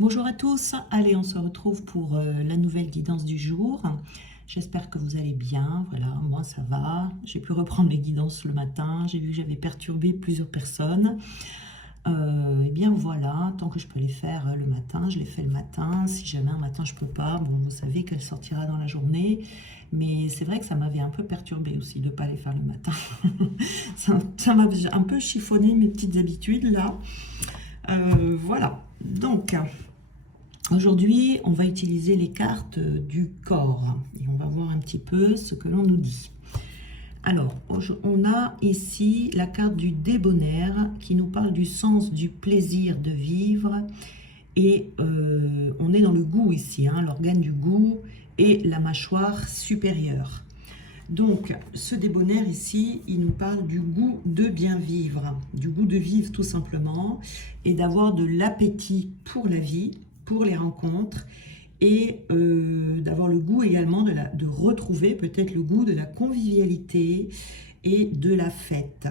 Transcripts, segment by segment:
Bonjour à tous, allez on se retrouve pour la nouvelle guidance du jour. J'espère que vous allez bien, voilà, moi ça va. J'ai pu reprendre mes guidances le matin, j'ai vu que j'avais perturbé plusieurs personnes. Et bien voilà, tant que je peux les faire le matin, je les fais le matin. Si jamais un matin je peux pas, bon vous savez qu'elle sortira dans la journée. Mais c'est vrai que ça m'avait un peu perturbé aussi de ne pas les faire le matin. Ça m'avait un peu chiffonné mes petites habitudes là. Voilà, donc... Aujourd'hui, on va utiliser les cartes du corps et on va voir un petit peu ce que l'on nous dit. Alors, on a ici la carte du débonnaire qui nous parle du sens du plaisir de vivre et on est dans le goût ici, hein, l'organe du goût et la mâchoire supérieure. Donc, ce débonnaire ici, il nous parle du goût de bien vivre, du goût de vivre tout simplement et d'avoir de l'appétit pour la vie, pour les rencontres et d'avoir le goût également de retrouver peut-être le goût de la convivialité et de la fête.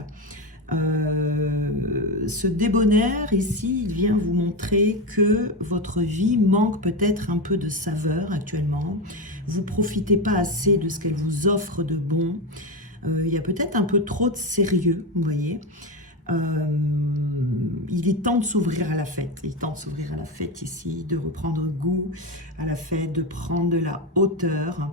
Ce débonnaire ici, il vient vous montrer que votre vie manque peut-être un peu de saveur actuellement. Vous ne profitez pas assez de ce qu'elle vous offre de bon. Il y a peut-être un peu trop de sérieux, vous voyez. Il est temps de s'ouvrir à la fête. Il est temps de s'ouvrir à la fête ici, de reprendre goût à la fête, de prendre de la hauteur,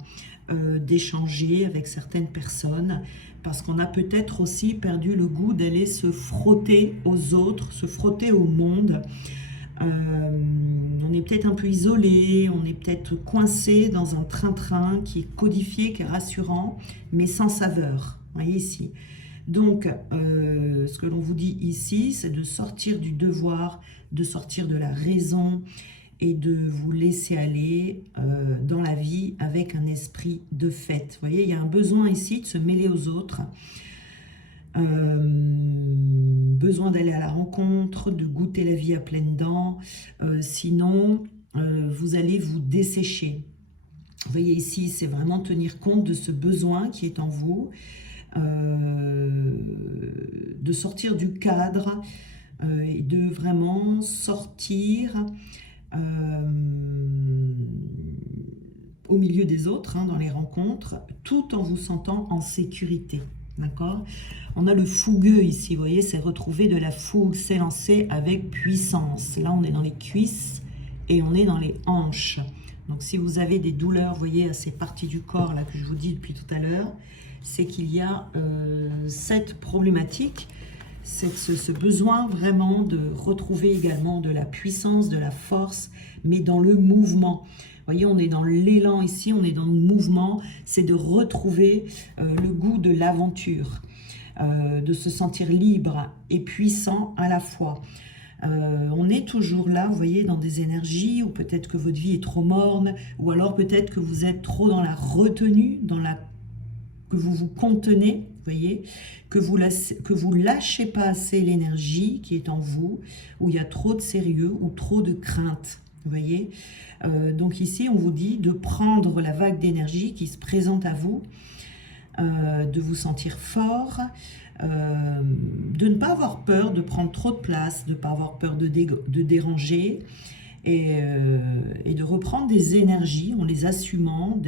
d'échanger avec certaines personnes, parce qu'on a peut-être aussi perdu le goût d'aller se frotter aux autres, se frotter au monde. On est peut-être un peu isolé, on est peut-être coincé dans un train-train qui est codifié, qui est rassurant, mais sans saveur. Vous voyez ici. Donc, ce que l'on vous dit ici, c'est de sortir du devoir, de sortir de la raison et de vous laisser aller dans la vie avec un esprit de fête. Vous voyez, il y a un besoin ici de se mêler aux autres, besoin d'aller à la rencontre, de goûter la vie à pleines dents, sinon vous allez vous dessécher. Vous voyez ici, c'est vraiment tenir compte de ce besoin qui est en vous, de sortir du cadre et de vraiment sortir au milieu des autres, hein, dans les rencontres, tout en vous sentant en sécurité. D'accord? On a le fougueux ici, vous voyez, c'est retrouver de la fougue, s'élancer avec puissance. Là, on est dans les cuisses et on est dans les hanches. Donc, si vous avez des douleurs, vous voyez, à ces parties du corps là que je vous dis depuis tout à l'heure, c'est qu'il y a cette problématique, c'est ce besoin vraiment de retrouver également de la puissance, de la force, mais dans le mouvement. Vous voyez, on est dans l'élan ici, on est dans le mouvement, c'est de retrouver le goût de l'aventure, de se sentir libre et puissant à la fois. On est toujours là, vous voyez, dans des énergies où peut-être que votre vie est trop morne, ou alors peut-être que vous êtes trop dans la retenue, que vous vous contenez, vous voyez, que vous lâchez pas assez l'énergie qui est en vous, où il y a trop de sérieux ou trop de crainte, vous voyez. Donc ici, on vous dit de prendre la vague d'énergie qui se présente à vous, de vous sentir fort, de ne pas avoir peur de prendre trop de place, de ne pas avoir peur de déranger, et de reprendre des énergies en les assumant,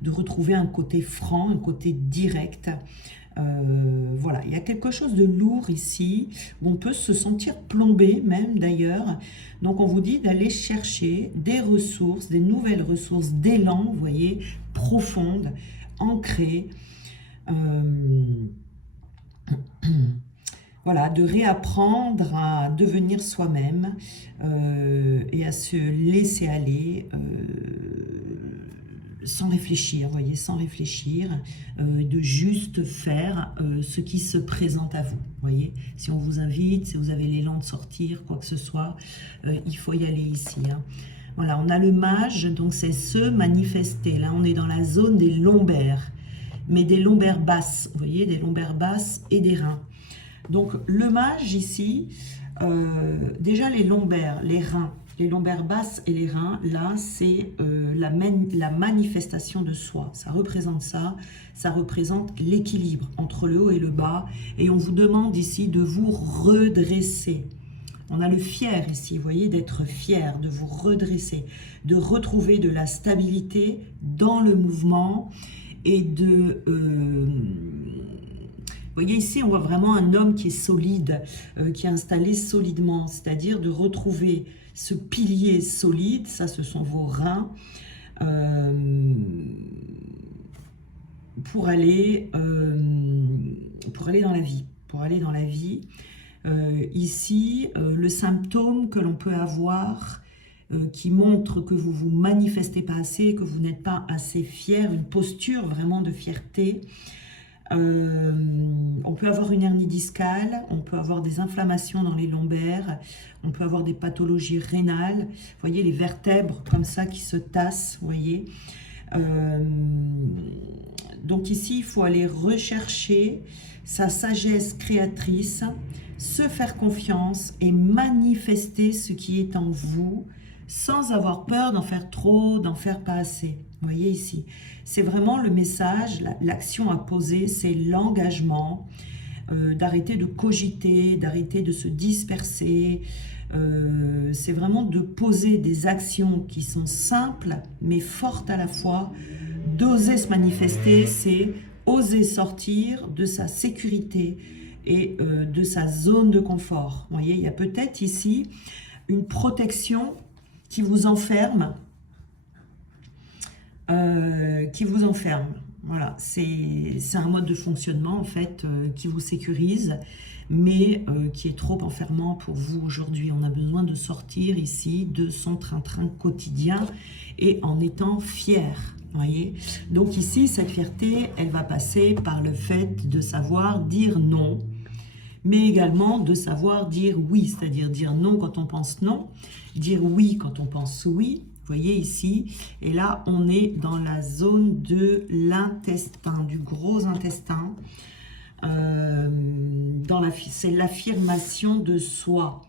de retrouver un côté franc, un côté direct. Voilà, il y a quelque chose de lourd ici, où on peut se sentir plombé même d'ailleurs. Donc on vous dit d'aller chercher des ressources, des nouvelles ressources d'élan, vous voyez, profondes, ancrées. Voilà, de réapprendre à devenir soi-même et à se laisser aller sans réfléchir, vous voyez, sans réfléchir, de juste faire ce qui se présente à vous, vous voyez. Si on vous invite, si vous avez l'élan de sortir, quoi que ce soit, il faut y aller ici, hein. Voilà, on a le mage, donc c'est se manifester. Là, on est dans la zone des lombaires, mais des lombaires basses, vous voyez, des lombaires basses et des reins. Donc, le mage ici, déjà les lombaires, les reins, les lombaires basses et les reins, là, c'est la manifestation de soi. Ça représente l'équilibre entre le haut et le bas. Et on vous demande ici de vous redresser. On a le fier ici, vous voyez, d'être fier, de vous redresser, de retrouver de la stabilité dans le mouvement et de... vous voyez ici, on voit vraiment un homme qui est solide, qui est installé solidement, c'est-à-dire de retrouver ce pilier solide, ça ce sont vos reins, pour aller dans la vie. Ici, le symptôme que l'on peut avoir qui montre que vous vous manifestez pas assez, que vous n'êtes pas assez fier, une posture vraiment de fierté. On peut avoir une hernie discale, on peut avoir des inflammations dans les lombaires, on peut avoir des pathologies rénales. Vous voyez les vertèbres comme ça qui se tassent, vous voyez. Donc ici, il faut aller rechercher sa sagesse créatrice, se faire confiance et manifester ce qui est en vous sans avoir peur d'en faire trop, d'en faire pas assez. Vous voyez ici, c'est vraiment le message, l'action à poser, c'est l'engagement, d'arrêter de cogiter, d'arrêter de se disperser. C'est vraiment de poser des actions qui sont simples mais fortes à la fois, d'oser se manifester, c'est oser sortir de sa sécurité et de sa zone de confort. Vous voyez, il y a peut-être ici une protection qui vous enferme, Voilà, c'est un mode de fonctionnement en fait qui vous sécurise, mais qui est trop enfermant pour vous aujourd'hui. On a besoin de sortir ici de son train-train quotidien et en étant fier. Voyez, donc ici, cette fierté, elle va passer par le fait de savoir dire non, mais également de savoir dire oui, c'est-à-dire dire non quand on pense non, dire oui quand on pense oui. Vous voyez ici, et là, on est dans la zone de l'intestin, du gros intestin. C'est l'affirmation de soi.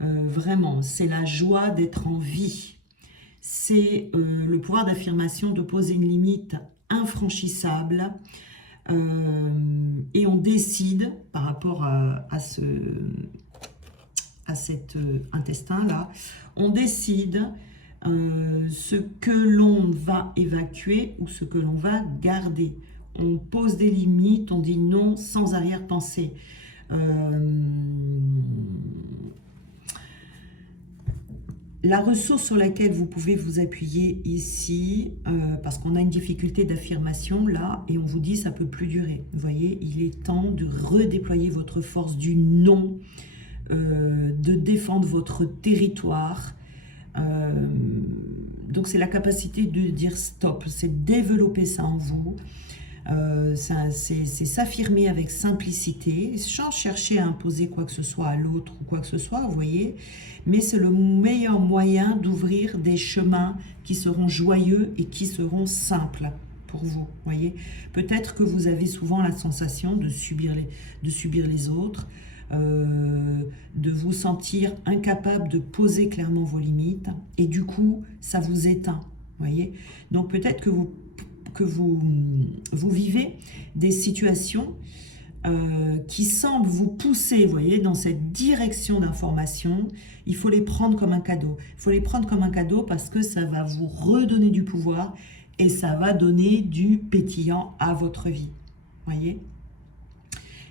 Vraiment, c'est la joie d'être en vie. C'est le pouvoir d'affirmation de poser une limite infranchissable et on décide par rapport à cet intestin-là, on décide ce que l'on va évacuer ou ce que l'on va garder. On pose des limites, on dit non sans arrière-pensée. La ressource sur laquelle vous pouvez vous appuyer ici, parce qu'on a une difficulté d'affirmation là, et on vous dit ça ne peut plus durer. Vous voyez, il est temps de redéployer votre force du non, de défendre votre territoire. Donc c'est la capacité de dire stop, c'est développer ça en vous. C'est s'affirmer avec simplicité, sans chercher à imposer quoi que ce soit à l'autre ou quoi que ce soit, vous voyez, mais c'est le meilleur moyen d'ouvrir des chemins qui seront joyeux et qui seront simples pour vous, voyez. Peut-être que vous avez souvent la sensation de subir les autres, de vous sentir incapable de poser clairement vos limites, et du coup, ça vous éteint, voyez. Donc peut-être que vous vivez des situations qui semblent vous pousser, vous voyez, dans cette direction d'information. Il faut les prendre comme un cadeau. Il faut les prendre comme un cadeau parce que ça va vous redonner du pouvoir et ça va donner du pétillant à votre vie, voyez.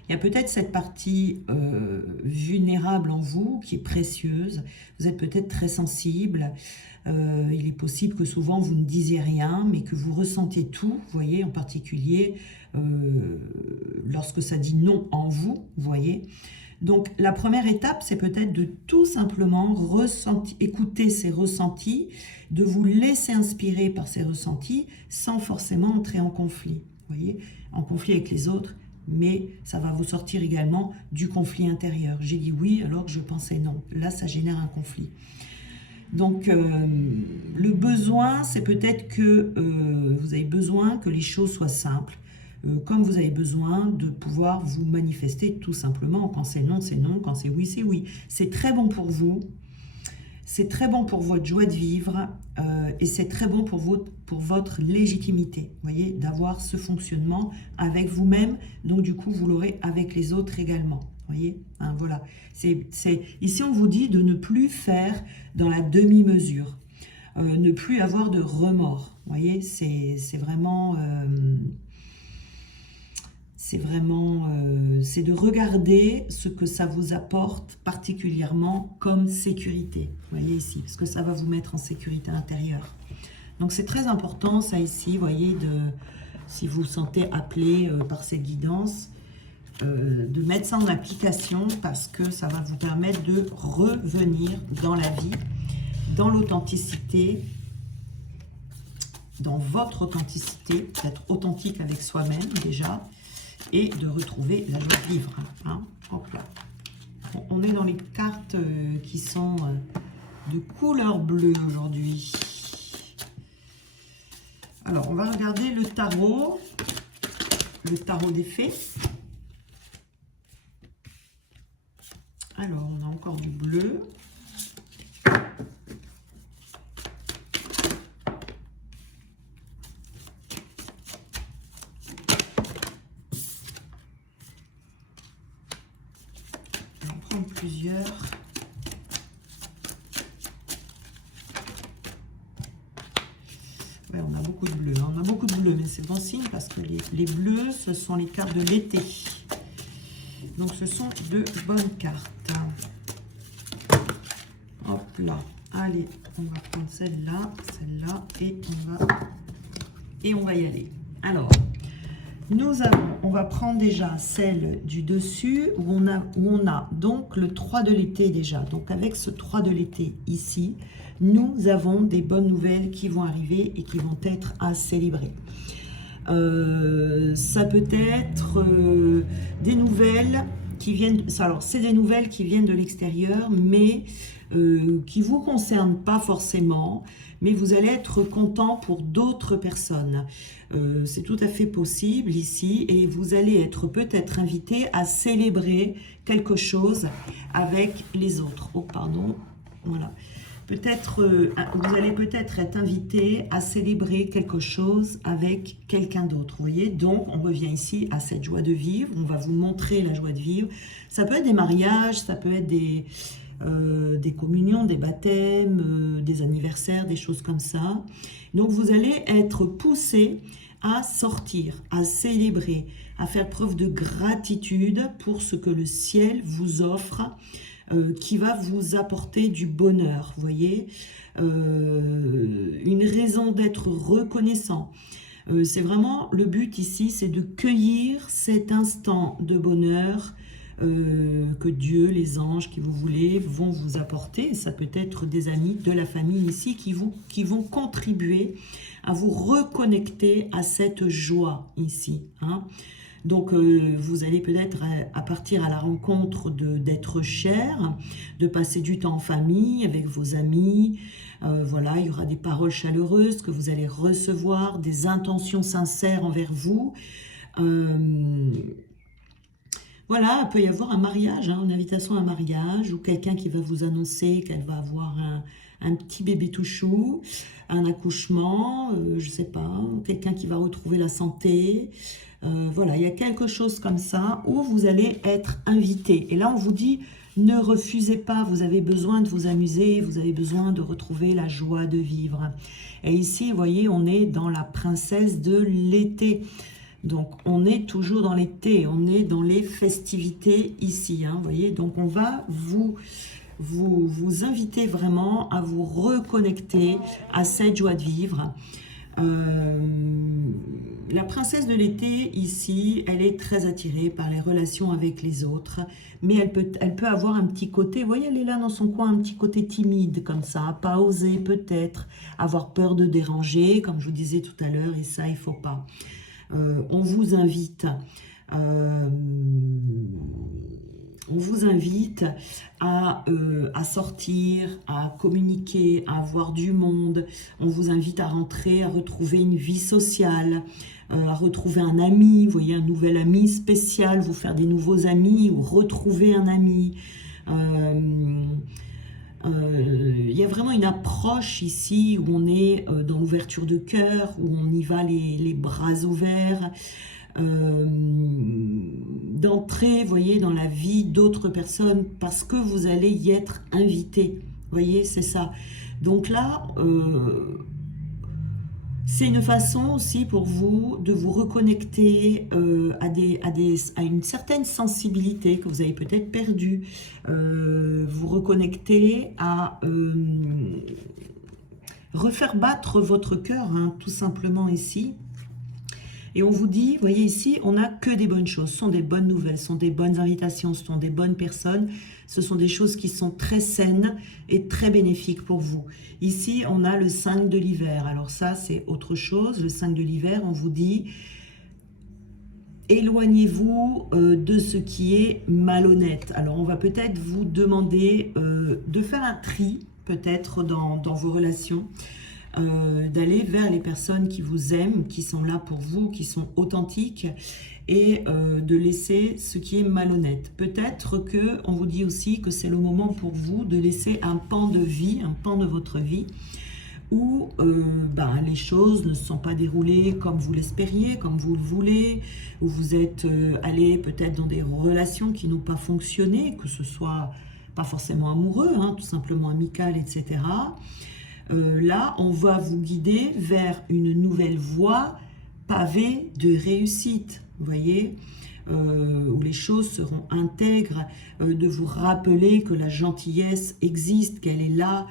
Il y a peut-être cette partie vulnérable en vous qui est précieuse. Vous êtes peut-être très sensible. Il est possible que souvent vous ne disiez rien, mais que vous ressentez tout, vous voyez, en particulier lorsque ça dit non en vous, vous voyez. Donc la première étape, c'est peut-être de tout simplement écouter ces ressentis, de vous laisser inspirer par ces ressentis sans forcément entrer en conflit, vous voyez, en conflit avec les autres. Mais ça va vous sortir également du conflit intérieur. J'ai dit oui alors que je pensais non. Là, ça génère un conflit. Donc, le besoin, c'est peut-être que vous avez besoin que les choses soient simples. Comme vous avez besoin de pouvoir vous manifester tout simplement. Quand c'est non, c'est non. Quand c'est oui, c'est oui. C'est très bon pour vous. C'est très bon pour votre joie de vivre et c'est très bon pour votre légitimité, vous voyez, d'avoir ce fonctionnement avec vous-même. Donc du coup, vous l'aurez avec les autres également, voyez, hein, voilà. Ici, on vous dit de ne plus faire dans la demi-mesure, ne plus avoir de remords. Vous voyez, c'est vraiment... c'est de regarder ce que ça vous apporte particulièrement comme sécurité. Vous voyez ici, parce que ça va vous mettre en sécurité intérieure. Donc c'est très important ça ici, vous voyez, si vous vous sentez appelé par cette guidance, de mettre ça en application parce que ça va vous permettre de revenir dans la vie, dans l'authenticité, dans votre authenticité, d'être authentique avec soi-même déjà, et de retrouver la joie de vivre. Hein. Hop là. On est dans les cartes qui sont de couleur bleue aujourd'hui. Alors, on va regarder le tarot des fées. Alors, on a encore du bleu. On va en prendre plusieurs. Ouais, on a beaucoup de bleu. On a beaucoup de bleu, mais c'est bon signe parce que les bleus, ce sont les cartes de l'été. Donc, ce sont de bonnes cartes. Hop là. Allez, on va prendre celle-là, et on va y aller. Alors, on va prendre déjà celle du dessus où on a donc le 3 de l'été déjà. Donc, avec ce 3 de l'été ici, nous avons des bonnes nouvelles qui vont arriver et qui vont être à célébrer. Ça peut être des nouvelles qui viennent... Alors, c'est des nouvelles qui viennent de l'extérieur, mais qui ne vous concernent pas forcément, mais vous allez être content pour d'autres personnes. C'est tout à fait possible ici, et vous allez être peut-être invité à célébrer quelque chose avec les autres. Oh, pardon, voilà. Peut-être, vous allez peut-être être invité à célébrer quelque chose avec quelqu'un d'autre, vous voyez. Donc, on revient ici à cette joie de vivre. On va vous montrer la joie de vivre. Ça peut être des mariages, ça peut être des communions, des baptêmes, des anniversaires, des choses comme ça. Donc, vous allez être poussé à sortir, à célébrer, à faire preuve de gratitude pour ce que le ciel vous offre, qui va vous apporter du bonheur, vous voyez, une raison d'être reconnaissant. C'est vraiment le but ici, c'est de cueillir cet instant de bonheur que Dieu, les anges, qui vous voulez, vont vous apporter. Ça peut être des amis, de la famille ici, qui vont contribuer à vous reconnecter à cette joie ici, hein. Donc, vous allez peut-être partir à la rencontre d'êtres chers, de passer du temps en famille, avec vos amis. Voilà, il y aura des paroles chaleureuses que vous allez recevoir, des intentions sincères envers vous. Voilà, il peut y avoir un mariage, hein, une invitation à un mariage, ou quelqu'un qui va vous annoncer qu'elle va avoir un petit bébé tout chou, un accouchement, je ne sais pas, quelqu'un qui va retrouver la santé. Voilà, il y a quelque chose comme ça où vous allez être invité. Et là, on vous dit, ne refusez pas, vous avez besoin de vous amuser, vous avez besoin de retrouver la joie de vivre. Et ici, vous voyez, on est dans la princesse de l'été. Donc, on est toujours dans l'été, on est dans les festivités ici, hein, vous voyez. Donc, on va vous inviter vraiment à vous reconnecter à cette joie de vivre. La princesse de l'été ici, elle est très attirée par les relations avec les autres, mais elle peut avoir un petit côté, vous voyez, elle est là dans son coin, un petit côté timide comme ça, pas oser peut-être, avoir peur de déranger, comme je vous disais tout à l'heure, et ça, il ne faut pas. On vous invite à sortir, à communiquer, à voir du monde. On vous invite à rentrer, à retrouver une vie sociale, à retrouver un ami, vous voyez, un nouvel ami spécial, vous faire des nouveaux amis ou retrouver un ami. Il y a vraiment une approche ici où on est dans l'ouverture de cœur, où on y va les bras ouverts. d'entrer, voyez, dans la vie d'autres personnes parce que vous allez y être invité. Voyez, c'est ça. Donc là, c'est une façon aussi pour vous de vous reconnecter à une certaine sensibilité que vous avez peut-être perdue. Vous reconnecter à refaire battre votre cœur, hein, tout simplement ici. Et on vous dit, voyez ici, on n'a que des bonnes choses. Ce sont des bonnes nouvelles, ce sont des bonnes invitations, ce sont des bonnes personnes. Ce sont des choses qui sont très saines et très bénéfiques pour vous. Ici, on a le 5 de l'hiver. Alors ça, c'est autre chose. Le 5 de l'hiver, on vous dit, éloignez-vous de ce qui est malhonnête. Alors, on va peut-être vous demander de faire un tri, peut-être, dans vos relations. D'aller vers les personnes qui vous aiment, qui sont là pour vous, qui sont authentiques, et de laisser ce qui est malhonnête. Peut-être que on vous dit aussi que c'est le moment pour vous de laisser un pan de vie, un pan de votre vie, où les choses ne se sont pas déroulées comme vous l'espériez, comme vous le voulez, où vous êtes allé peut-être dans des relations qui n'ont pas fonctionné, que ce soit pas forcément amoureux, hein, tout simplement amical, etc. Là, on va vous guider vers une nouvelle voie pavée de réussite, vous voyez, où les choses seront intègres, de vous rappeler que la gentillesse existe, qu'elle est là,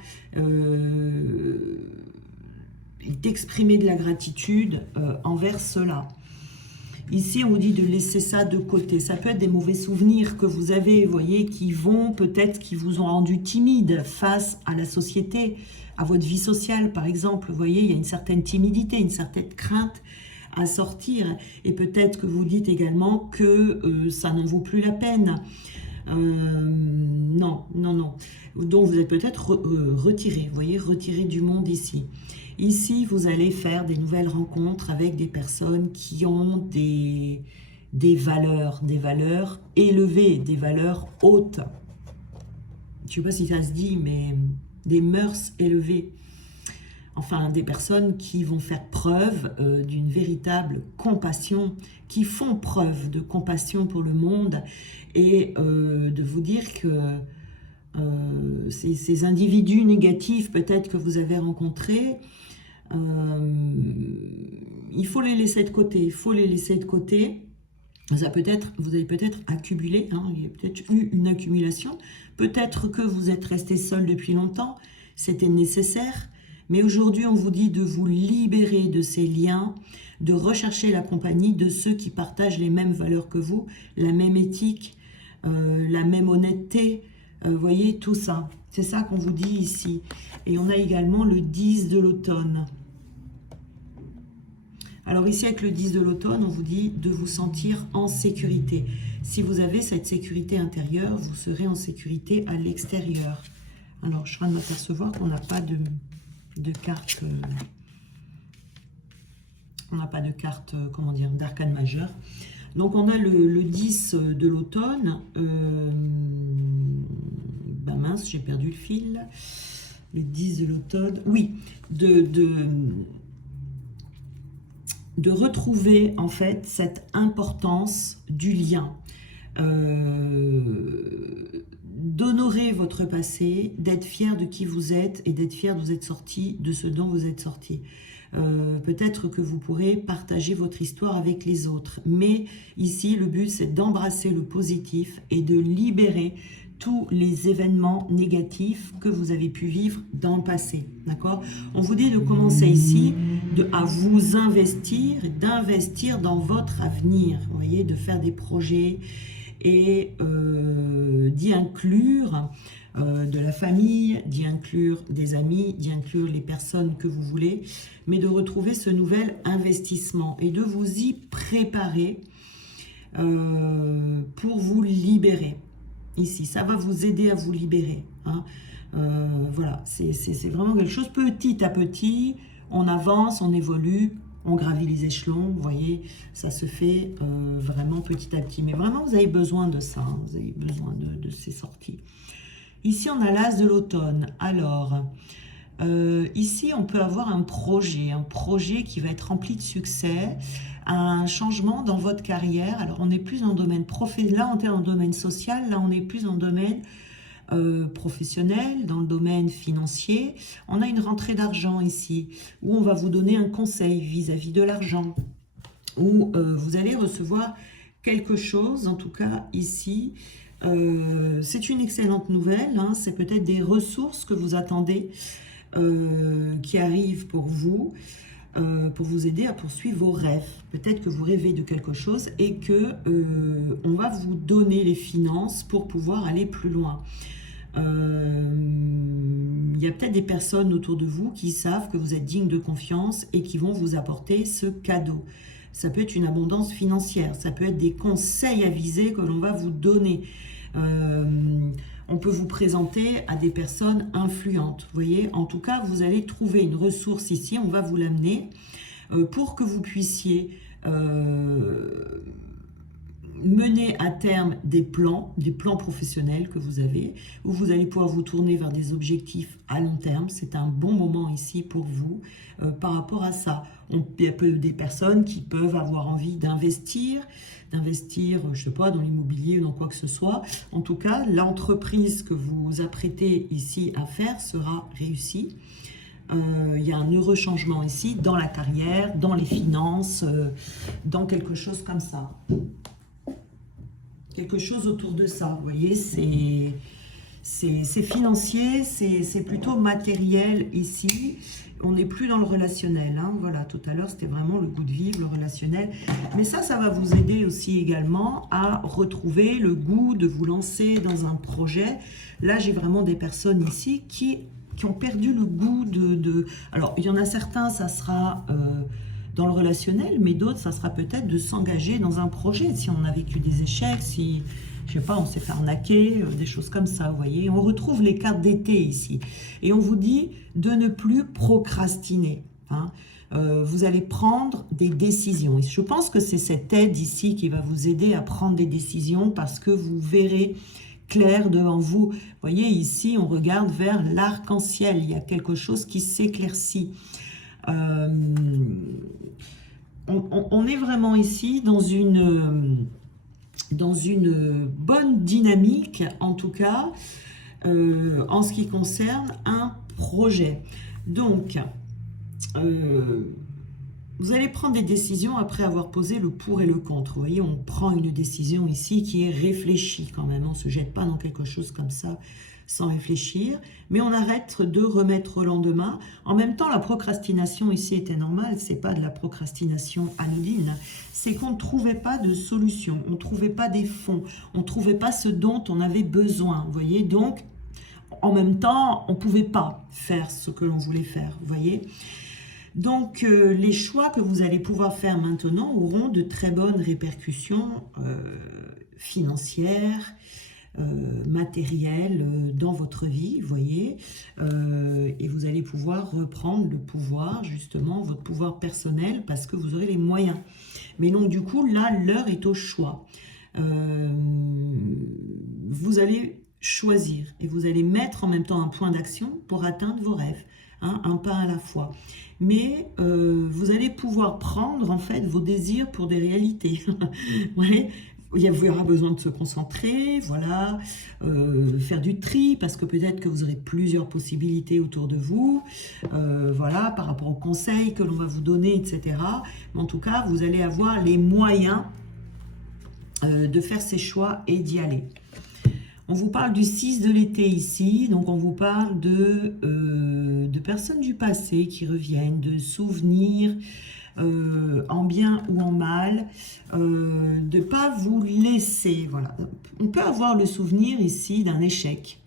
d'exprimer de la gratitude envers cela. Ici, on vous dit de laisser ça de côté. Ça peut être des mauvais souvenirs que vous avez, vous voyez, qui vous ont rendu timide face à la société, à votre vie sociale, par exemple. Vous voyez, il y a une certaine timidité, une certaine crainte à sortir. Et peut-être que vous dites également que ça n'en vaut plus la peine. Non. Donc, vous êtes peut-être retiré, vous voyez, retiré du monde ici. Ici, vous allez faire des nouvelles rencontres avec des personnes qui ont des valeurs élevées, des valeurs hautes. Je ne sais pas si ça se dit, mais des mœurs élevées. Enfin, des personnes qui vont faire preuve d'une véritable compassion, qui font preuve de compassion pour le monde, et de vous dire que ces individus négatifs peut-être que vous avez rencontrés, il faut les laisser de côté, Ça vous avez peut-être accumulé, hein, il y a peut-être eu une accumulation, peut-être que vous êtes resté seul depuis longtemps, c'était nécessaire, mais aujourd'hui on vous dit de vous libérer de ces liens, de rechercher la compagnie de ceux qui partagent les mêmes valeurs que vous, la même éthique, la même honnêteté, voyez, tout ça. C'est ça qu'on vous dit ici. Et on a également le 10 de l'automne. Alors ici, avec le 10 de l'automne, on vous dit de vous sentir en sécurité. Si vous avez cette sécurité intérieure, vous serez en sécurité à l'extérieur. Alors, je viens de m'apercevoir qu'on n'a pas de carte... on n'a pas de carte, comment dire, d'arcane majeur. Donc, on a le 10 de l'automne. Mince, j'ai perdu le fil. Le 10 de l'automne. Oui, de retrouver, en fait, cette importance du lien. D'honorer votre passé, d'être fier de qui vous êtes et d'être fier de vous être sorti de ce dont vous êtes sorti. Peut-être que vous pourrez partager votre histoire avec les autres. Mais ici, le but, c'est d'embrasser le positif et de libérer tous les événements négatifs que vous avez pu vivre dans le passé. D'accord? On vous dit de commencer ici à vous investir, d'investir dans votre avenir. Vous voyez, de faire des projets et d'y inclure de la famille, d'y inclure des amis, d'y inclure les personnes que vous voulez, mais de retrouver ce nouvel investissement et de vous y préparer pour vous libérer. Ici, ça va vous aider à vous libérer. Hein. Voilà, c'est vraiment quelque chose petit à petit, on avance, on évolue, on gravit les échelons, vous voyez, ça se fait vraiment petit à petit. Mais vraiment, vous avez besoin de ça, hein, vous avez besoin de ces sorties. Ici, on a l'as de l'automne. Alors, Ici, on peut avoir un projet qui va être rempli de succès, un changement dans votre carrière. Alors, on n'est plus dans le domaine professionnel, là, on est dans le domaine social, là, on est plus dans le domaine professionnel, dans le domaine financier. On a une rentrée d'argent ici, où on va vous donner un conseil vis-à-vis de l'argent, où vous allez recevoir quelque chose, en tout cas ici. C'est une excellente nouvelle, hein, c'est peut-être des ressources que vous attendez qui arrivent pour vous aider à poursuivre vos rêves. Peut-être que vous rêvez de quelque chose et que on va vous donner les finances pour pouvoir aller plus loin. Il y a peut-être des personnes autour de vous qui savent que vous êtes digne de confiance et qui vont vous apporter ce cadeau. Ça peut être une abondance financière, ça peut être des conseils avisés que l'on va vous donner. On peut vous présenter à des personnes influentes. Vous voyez, en tout cas, vous allez trouver une ressource ici, on va vous l'amener pour que vous puissiez mener à terme des plans professionnels que vous avez, où vous allez pouvoir vous tourner vers des objectifs à long terme. C'est un bon moment ici pour vous par rapport à ça. Il y a des personnes qui peuvent avoir envie d'investir, je sais pas, dans l'immobilier ou dans quoi que ce soit. En tout cas, l'entreprise que vous vous apprêtez ici à faire sera réussie. Il y a un heureux changement ici dans la carrière, dans les finances, dans quelque chose comme ça. Quelque chose autour de ça, vous voyez, c'est financier, c'est plutôt matériel ici. On n'est plus dans le relationnel, hein. Voilà, tout à l'heure c'était vraiment le goût de vivre, le relationnel. Mais ça va vous aider aussi également à retrouver le goût de vous lancer dans un projet. Là, j'ai vraiment des personnes ici qui ont perdu le goût de... Alors, il y en a certains, ça sera... dans le relationnel, mais d'autres, ça sera peut-être de s'engager dans un projet. Si on a vécu des échecs, si, je sais pas, on s'est fait arnaquer, des choses comme ça, vous voyez. On retrouve les cartes d'été ici. Et on vous dit de ne plus procrastiner, hein. Vous allez prendre des décisions. Et je pense que c'est cette aide ici qui va vous aider à prendre des décisions parce que vous verrez clair devant vous. Vous voyez, ici, on regarde vers l'arc-en-ciel. Il y a quelque chose qui s'éclaircit. On est vraiment ici dans une bonne dynamique, en tout cas, en ce qui concerne un projet. Donc, vous allez prendre des décisions après avoir posé le pour et le contre. Vous voyez, on prend une décision ici qui est réfléchie quand même. On ne se jette pas dans quelque chose comme ça sans réfléchir, mais on arrête de remettre au lendemain. En même temps, la procrastination ici était normale, c'est pas de la procrastination anodine, c'est qu'on ne trouvait pas de solution, on ne trouvait pas des fonds, on ne trouvait pas ce dont on avait besoin, vous voyez, donc en même temps, on ne pouvait pas faire ce que l'on voulait faire, vous voyez. Donc, les choix que vous allez pouvoir faire maintenant auront de très bonnes répercussions financières, matériel dans votre vie, vous voyez, et vous allez pouvoir reprendre le pouvoir, justement, votre pouvoir personnel, parce que vous aurez les moyens. Mais donc, du coup, là, l'heure est au choix. Vous allez choisir, et vous allez mettre en même temps un point d'action pour atteindre vos rêves, hein, un pas à la fois. Mais vous allez pouvoir prendre, en fait, vos désirs pour des réalités. Vous voyez, il y aura besoin de se concentrer, voilà, faire du tri, parce que peut-être que vous aurez plusieurs possibilités autour de vous, voilà, par rapport aux conseils que l'on va vous donner, etc. Mais en tout cas, vous allez avoir les moyens de faire ces choix et d'y aller. On vous parle du 6 de l'été ici, donc on vous parle de personnes du passé qui reviennent, de souvenirs, en bien ou en mal, de ne pas vous laisser, voilà. On peut avoir le souvenir ici d'un échec,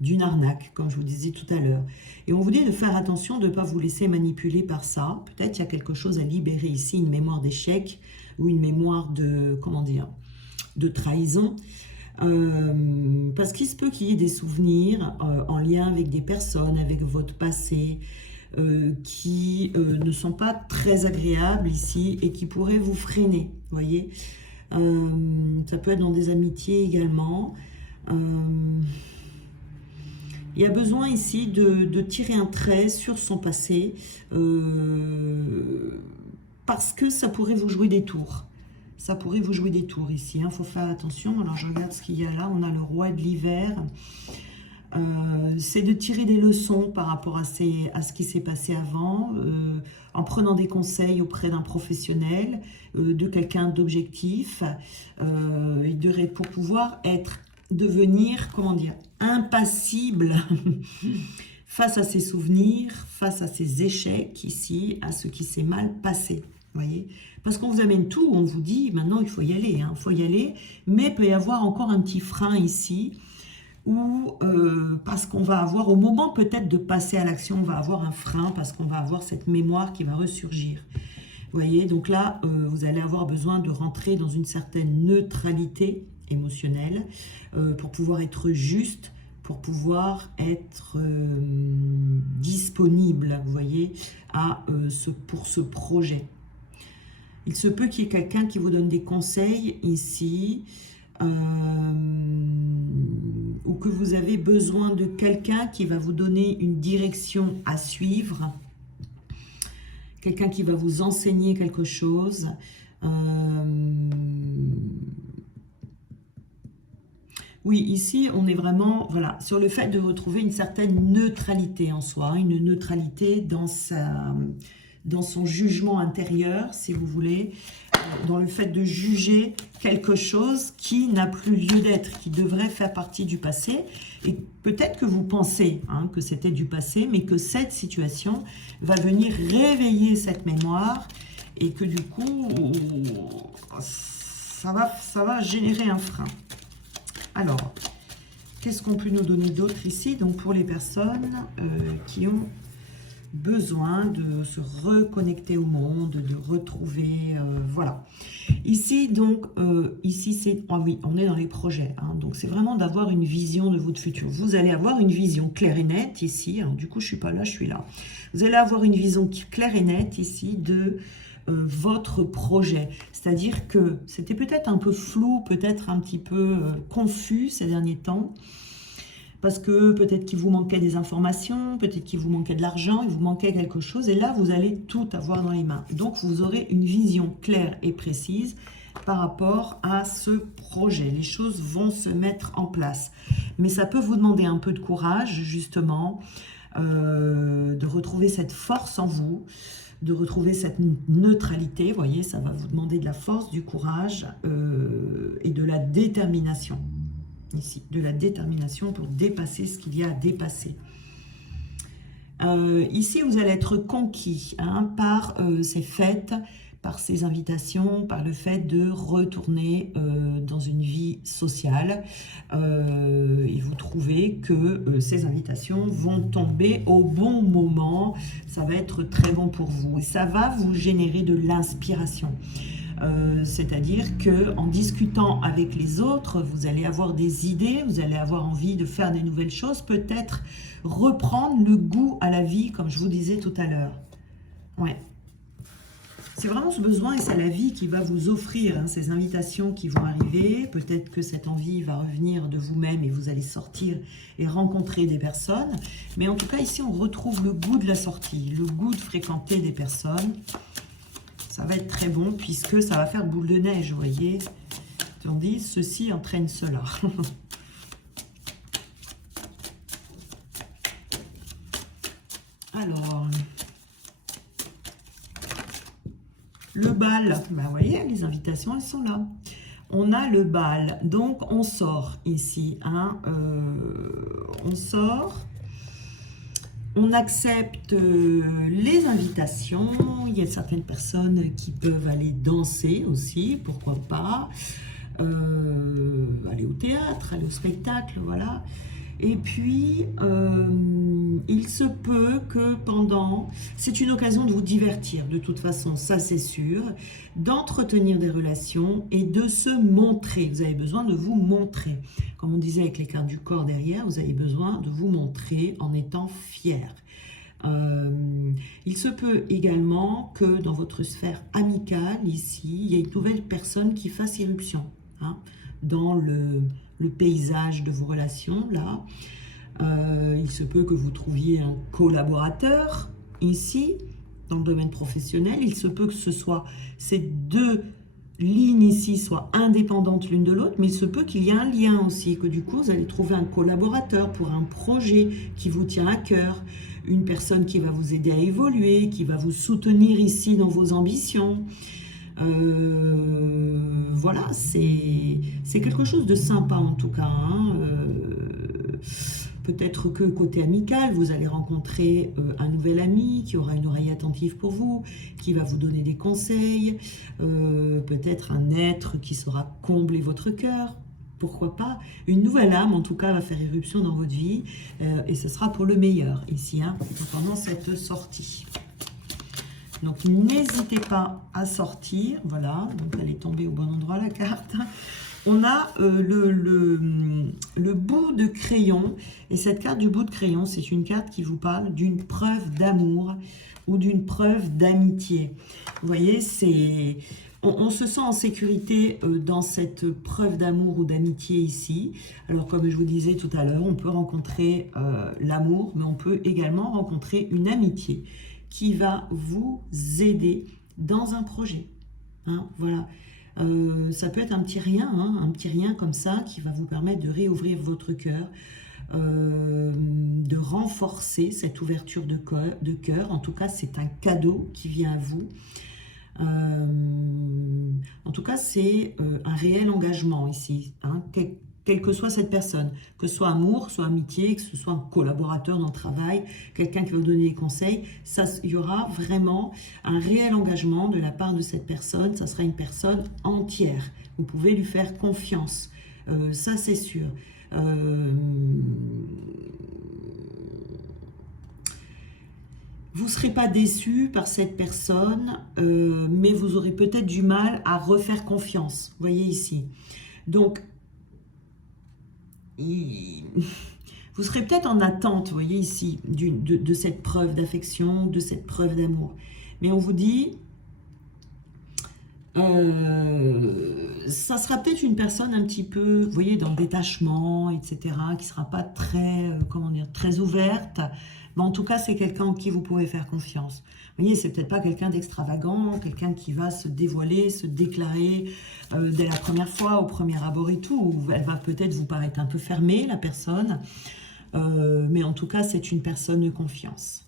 d'une arnaque, comme je vous disais tout à l'heure. Et on vous dit de faire attention, de ne pas vous laisser manipuler par ça. Peut-être qu'il y a quelque chose à libérer ici, une mémoire d'échec ou une mémoire de, comment dire, de trahison. Parce qu'il se peut qu'il y ait des souvenirs en lien avec des personnes, avec votre passé, qui ne sont pas très agréables ici et qui pourraient vous freiner, vous voyez. Ça peut être dans des amitiés également. Il y a besoin ici de tirer un trait sur son passé parce que ça pourrait vous jouer des tours. Ça pourrait vous jouer des tours ici. Il faut faire attention. Alors, je regarde ce qu'il y a là. On a le roi de l'hiver. C'est de tirer des leçons par rapport à ce qui s'est passé avant, en prenant des conseils auprès d'un professionnel, de quelqu'un d'objectif, pour pouvoir devenir, comment dire, impassible face à ses souvenirs, face à ses échecs ici, à ce qui s'est mal passé. Voyez, parce qu'on vous amène tout, on vous dit maintenant il faut y aller, hein, faut y aller, mais il peut y avoir encore un petit frein ici, ou parce qu'on va avoir, au moment peut-être de passer à l'action, on va avoir un frein, parce qu'on va avoir cette mémoire qui va ressurgir. Vous voyez, donc là, vous allez avoir besoin de rentrer dans une certaine neutralité émotionnelle pour pouvoir être juste, pour pouvoir être disponible, vous voyez, pour ce projet. Il se peut qu'il y ait quelqu'un qui vous donne des conseils ici, ou que vous avez besoin de quelqu'un qui va vous donner une direction à suivre, quelqu'un qui va vous enseigner quelque chose. Oui, ici, on est vraiment sur le fait de retrouver une certaine neutralité en soi, une neutralité dans son jugement intérieur, si vous voulez, dans le fait de juger quelque chose qui n'a plus lieu d'être, qui devrait faire partie du passé. Et peut-être que vous pensez que c'était du passé, mais que cette situation va venir réveiller cette mémoire et que du coup, ça va générer un frein. Alors, qu'est-ce qu'on peut nous donner d'autre ici? Donc, pour les personnes qui ont besoin de se reconnecter au monde, de retrouver, voilà. Ici, donc, ici, c'est, ah oui, on est dans les projets, donc c'est vraiment d'avoir une vision de votre futur. Vous allez avoir une vision claire et nette ici, alors, du coup, je suis pas là, je suis là. Vous allez avoir une vision claire et nette ici de votre projet. C'est-à-dire que c'était peut-être un peu flou, peut-être un petit peu confus ces derniers temps, parce que peut-être qu'il vous manquait des informations, peut-être qu'il vous manquait de l'argent, il vous manquait quelque chose, et là, vous allez tout avoir dans les mains. Donc, vous aurez une vision claire et précise par rapport à ce projet. Les choses vont se mettre en place. Mais ça peut vous demander un peu de courage, justement, de retrouver cette force en vous, de retrouver cette neutralité. Vous voyez, ça va vous demander de la force, du courage et de la détermination. Ici, de la détermination pour dépasser ce qu'il y a à dépasser. Ici, vous allez être conquis par ces fêtes, par ces invitations, par le fait de retourner dans une vie sociale. Et vous trouvez que ces invitations vont tomber au bon moment. Ça va être très bon pour vous. Et ça va vous générer de l'inspiration. C'est-à-dire qu'en discutant avec les autres, vous allez avoir des idées, vous allez avoir envie de faire des nouvelles choses, peut-être reprendre le goût à la vie, comme je vous disais tout à l'heure. Ouais. C'est vraiment ce besoin et c'est la vie qui va vous offrir ces invitations qui vont arriver. Peut-être que cette envie va revenir de vous-même et vous allez sortir et rencontrer des personnes. Mais en tout cas, ici, on retrouve le goût de la sortie, le goût de fréquenter des personnes. Ça va être très bon puisque ça va faire boule de neige, vous voyez. On dit, ceci entraîne cela. Alors, le bal, vous voyez, les invitations, elles sont là. On a le bal, donc on sort ici. On sort. On accepte les invitations. Il y a certaines personnes qui peuvent aller danser aussi, pourquoi pas. Aller au théâtre, aller au spectacle, voilà. Et puis, il se peut que c'est une occasion de vous divertir, de toute façon, ça c'est sûr, d'entretenir des relations et de se montrer. Vous avez besoin de vous montrer. Comme on disait avec les cartes du corps derrière, vous avez besoin de vous montrer en étant fier. Il se peut également que dans votre sphère amicale, ici, il y ait une nouvelle personne qui fasse irruption dans le paysage de vos relations, là. Il se peut que vous trouviez un collaborateur ici, dans le domaine professionnel. Il se peut que ce soit ces deux lignes ici soient indépendantes l'une de l'autre, mais il se peut qu'il y ait un lien aussi, que du coup vous allez trouver un collaborateur pour un projet qui vous tient à cœur, une personne qui va vous aider à évoluer, qui va vous soutenir ici dans vos ambitions. Voilà, c'est quelque chose de sympa en tout cas, hein. Peut-être que côté amical, vous allez rencontrer un nouvel ami qui aura une oreille attentive pour vous, qui va vous donner des conseils, peut-être un être qui saura combler votre cœur, pourquoi pas. Une nouvelle âme, en tout cas, va faire irruption dans votre vie, et ce sera pour le meilleur, ici, hein, pendant cette sortie. Donc, n'hésitez pas à sortir, voilà, donc elle est tombée au bon endroit, la carte. On a le bout de crayon, et cette carte du bout de crayon, c'est une carte qui vous parle d'une preuve d'amour ou d'une preuve d'amitié. Vous voyez, on se sent en sécurité dans cette preuve d'amour ou d'amitié ici. Alors comme je vous disais tout à l'heure, on peut rencontrer l'amour, mais on peut également rencontrer une amitié qui va vous aider dans un projet. Hein, voilà. Ça peut être un petit rien, hein, un petit rien comme ça qui va vous permettre de réouvrir votre cœur, de renforcer cette ouverture de cœur. En tout cas, c'est un cadeau qui vient à vous. En tout cas, c'est un réel engagement ici, hein, quelle que soit cette personne, que ce soit amour, soit amitié, que ce soit un collaborateur dans le travail, quelqu'un qui va vous donner des conseils, il y aura vraiment un réel engagement de la part de cette personne. Ça sera une personne entière. Vous pouvez lui faire confiance, ça c'est sûr. Vous ne serez pas déçu par cette personne, mais vous aurez peut-être du mal à refaire confiance. Vous voyez ici. Donc, vous serez peut-être en attente, vous voyez ici, de cette preuve d'affection, de cette preuve d'amour. Mais on vous dit, ça sera peut-être une personne un petit peu, vous voyez, dans le détachement, etc., qui ne sera pas très, comment dire, très ouverte. Mais en tout cas, c'est quelqu'un en qui vous pouvez faire confiance. Vous voyez, c'est peut-être pas quelqu'un d'extravagant, quelqu'un qui va se dévoiler, se déclarer dès la première fois, au premier abord et tout. Elle va peut-être vous paraître un peu fermée, la personne. Mais en tout cas, c'est une personne de confiance.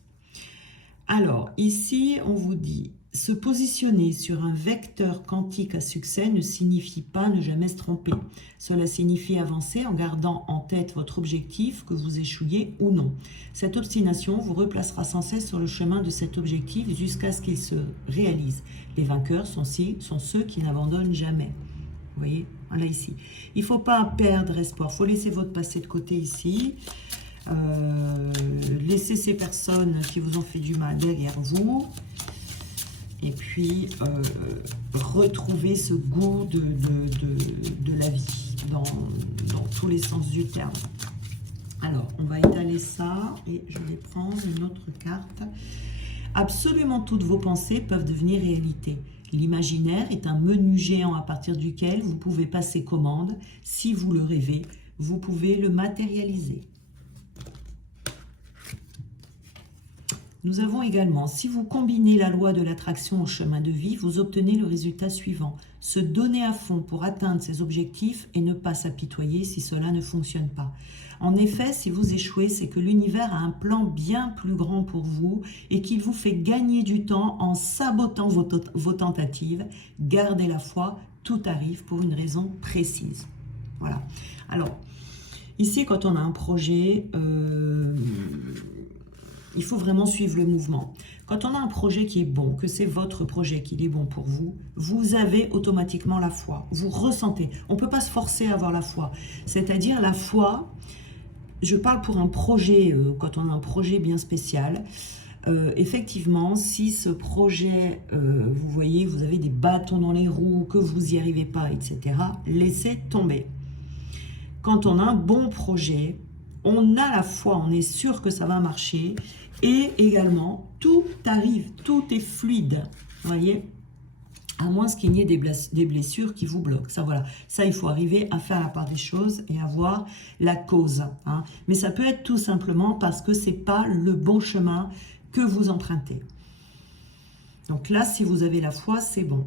Alors, ici, on vous dit, se positionner sur un vecteur quantique à succès ne signifie pas ne jamais se tromper. Cela signifie avancer en gardant en tête votre objectif, que vous échouiez ou non. Cette obstination vous replacera sans cesse sur le chemin de cet objectif jusqu'à ce qu'il se réalise. Les vainqueurs sont ceux qui n'abandonnent jamais. Vous voyez, voilà ici. Il ne faut pas perdre espoir, il faut laisser votre passé de côté ici. Laissez ces personnes qui vous ont fait du mal derrière vous. Et puis, retrouver ce goût de la vie, dans tous les sens du terme. Alors, on va étaler ça, et je vais prendre une autre carte. Absolument toutes vos pensées peuvent devenir réalité. L'imaginaire est un menu géant à partir duquel vous pouvez passer commande. Si vous le rêvez, vous pouvez le matérialiser. Nous avons également, si vous combinez la loi de l'attraction au chemin de vie, vous obtenez le résultat suivant. Se donner à fond pour atteindre ses objectifs et ne pas s'apitoyer si cela ne fonctionne pas. En effet, si vous échouez, c'est que l'univers a un plan bien plus grand pour vous et qu'il vous fait gagner du temps en sabotant vos tentatives. Gardez la foi, tout arrive pour une raison précise. Voilà. Alors, ici, quand on a un projet... il faut vraiment suivre le mouvement. Quand on a un projet qui est bon, que c'est votre projet qui est bon pour vous, vous avez automatiquement la foi. Vous ressentez. On ne peut pas se forcer à avoir la foi. C'est-à-dire la foi, je parle pour un projet, quand on a un projet bien spécial, effectivement, si ce projet, vous voyez, vous avez des bâtons dans les roues, que vous n'y arrivez pas, etc., laissez tomber. Quand on a un bon projet, on a la foi, on est sûr que ça va marcher. Et également, tout arrive, tout est fluide. Vous voyez? à moins qu'il n'y ait des blessures qui vous bloquent. Ça, voilà. Ça, il faut arriver à faire la part des choses et à voir la cause. Hein. Mais ça peut être tout simplement parce que ce n'est pas le bon chemin que vous empruntez. Donc là, si vous avez la foi, c'est bon.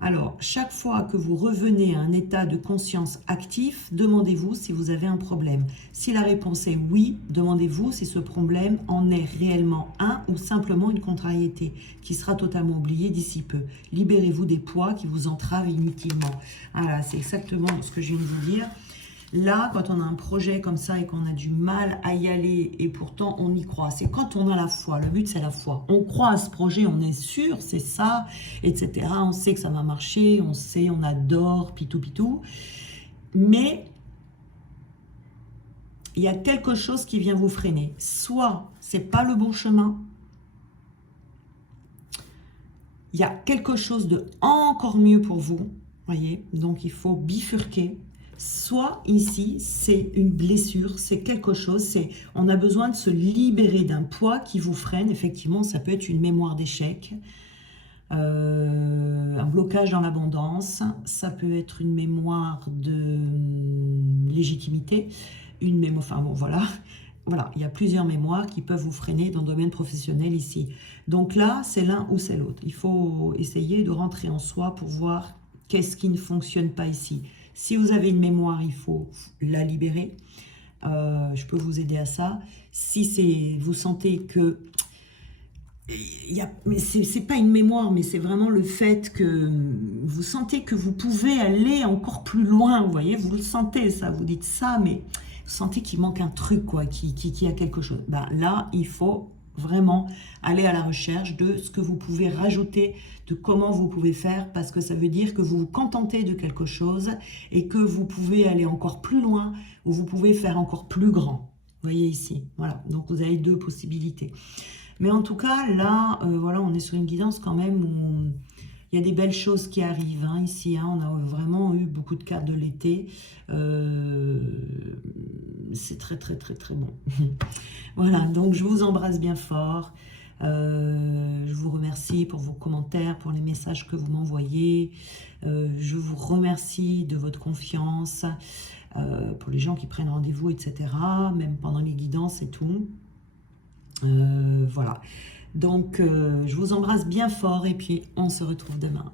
Alors, chaque fois que vous revenez à un état de conscience actif, demandez-vous si vous avez un problème. Si la réponse est oui, demandez-vous si ce problème en est réellement un ou simplement une contrariété qui sera totalement oubliée d'ici peu. Libérez-vous des poids qui vous entravent inutilement. Voilà, c'est exactement ce que je viens de vous dire. Là, quand on a un projet comme ça et qu'on a du mal à y aller et pourtant on y croit, c'est quand on a la foi. Le but, c'est la foi. On croit à ce projet, on est sûr, c'est ça, etc. On sait que ça va marcher, on sait, on adore, pitou pitou. Mais il y a quelque chose qui vient vous freiner. Soit c'est pas le bon chemin, il y a quelque chose de encore mieux pour vous, voyez. Donc il faut bifurquer. Soit ici, c'est une blessure, c'est quelque chose, on a besoin de se libérer d'un poids qui vous freine. Effectivement, ça peut être une mémoire d'échec, un blocage dans l'abondance, ça peut être une mémoire de légitimité, une mémoire, enfin bon, voilà. Voilà, il y a plusieurs mémoires qui peuvent vous freiner dans le domaine professionnel ici. Donc là, c'est l'un ou c'est l'autre. Il faut essayer de rentrer en soi pour voir qu'est-ce qui ne fonctionne pas ici. Si vous avez une mémoire, il faut la libérer. Je peux vous aider à ça. Si vous sentez que... mais c'est pas une mémoire, mais c'est vraiment le fait que vous sentez que vous pouvez aller encore plus loin. Vous voyez, vous le sentez, ça. Vous dites ça, mais vous sentez qu'il manque un truc, quoi, qu'il y a quelque chose. Ben, là, il faut vraiment aller à la recherche de ce que vous pouvez rajouter, de comment vous pouvez faire, parce que ça veut dire que vous vous contentez de quelque chose et que vous pouvez aller encore plus loin ou vous pouvez faire encore plus grand. Vous voyez ici, voilà. Donc vous avez deux possibilités. Mais en tout cas, là, voilà, on est sur une guidance quand même où il y a des belles choses qui arrivent. Hein, ici, hein, on a vraiment eu beaucoup de cartes de l'été. C'est très, très, très, très bon. Voilà, donc je vous embrasse bien fort. Je vous remercie pour vos commentaires, pour les messages que vous m'envoyez. Je vous remercie de votre confiance, pour les gens qui prennent rendez-vous, etc. Même pendant les guidances et tout. Voilà. Donc, je vous embrasse bien fort et puis on se retrouve demain.